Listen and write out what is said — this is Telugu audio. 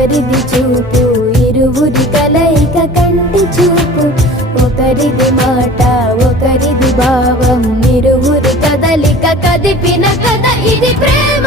ఒకరిది చూపు ఇరువురి కలయిక కంటి చూపు, ఒకరిది మాట ఒకరిది భావం ఇరువురి కదలిక కదిపిన కథ ఇది ప్రేమ.